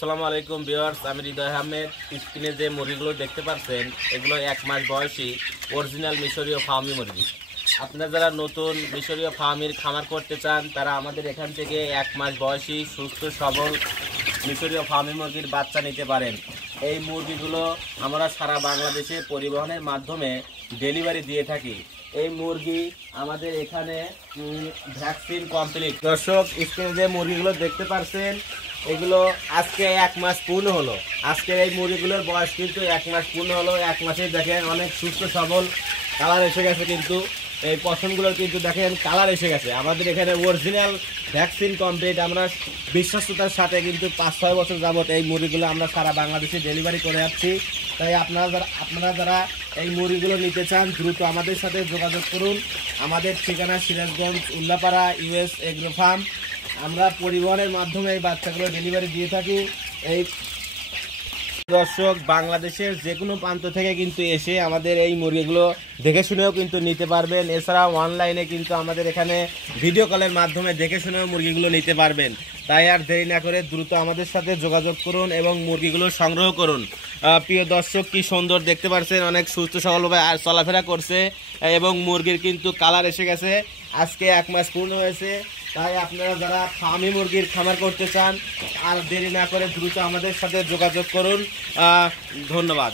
আসসালামু আলাইকুম ভিউয়ার্স, আমি হৃদয় আহমেদ। স্ক্রিনে যে মুরগিগুলো দেখতে পাচ্ছেন এগুলো 1 মাস বয়সী অরিজিনাল মিশরীয় ফার্মি মুরগি। আপনারা যারা নতুন মিশরীয় ফার্মির খামার করতে চান তারা আমাদের এখান থেকে 1 মাস বয়সী সুস্থ সবল মিশরীয় ফার্মি মুরগির বাচ্চা নিতে পারেন। এই মুরগিগুলো আমরা সারা বাংলাদেশে পরিবহনের মাধ্যমে ডেলিভারি দিয়ে থাকি। এই মুরগি আমাদের এখানে ভ্যাকসিন কমপ্লিট। দর্শক, স্ক্রিনে যে মুরগিগুলো দেখতে পাচ্ছেন এগুলো আজকে 1 মাস পূর্ণ হলো। আজকে এই মুরগিগুলোর বয়স কিন্তু 1 মাস পূর্ণ হলো। 1 মাসে দেখেন অনেক সুস্থ সবল কালার এসে গেছে, কিন্তু এই পশমগুলোর কিন্তু দেখেন কালার এসে গেছে। আমাদের এখানে অরিজিনাল ভ্যাকসিন কমপ্লিট। আমরা বিশ্বস্ততার সাথে কিন্তু 5-6 বছর যাবত এই মুরগিগুলো আমরা সারা বাংলাদেশে ডেলিভারি করে যাচ্ছি। তাই আপনারা যারা এই মুরগিগুলো নিতে চান দ্রুত আমাদের সাথে যোগাযোগ করুন। আমাদের ঠিকানা Sirajganj Ullapara US agro farm. আমরা পরিবহনের মাধ্যমে এই বাচ্চাগুলো ডেলিভারি দিয়ে থাকি। এই দর্শক, বাংলাদেশের যে কোনো প্রান্ত থেকে কিন্তু এসে আমাদের এই মুরগিগুলো দেখে শুনেও কিন্তু নিতে পারবেন। এছাড়া অনলাইনে কিন্তু আমাদের এখানে ভিডিও কলের মাধ্যমে দেখে শুনেও মুরগিগুলো নিতে পারবেন। তাই আর দেরি না করে দ্রুত আমাদের সাথে যোগাযোগ করুন এবং মুরগিগুলো সংগ্রহ করুন। প্রিয় দর্শক, কি সুন্দর দেখতে পাচ্ছেন, অনেক সুস্থ সবলভাবে চলাফেরা করছে এবং মুরগির কিন্তু কালার এসে গেছে। আজকে 1 মাস পূর্ণ হয়েছে। তাই আপনারা যারা ফার্মি মুরগির খামার করতে চান আর দেরি না করে দ্রুত আমাদের সাথে যোগাযোগ করুন। ধন্যবাদ।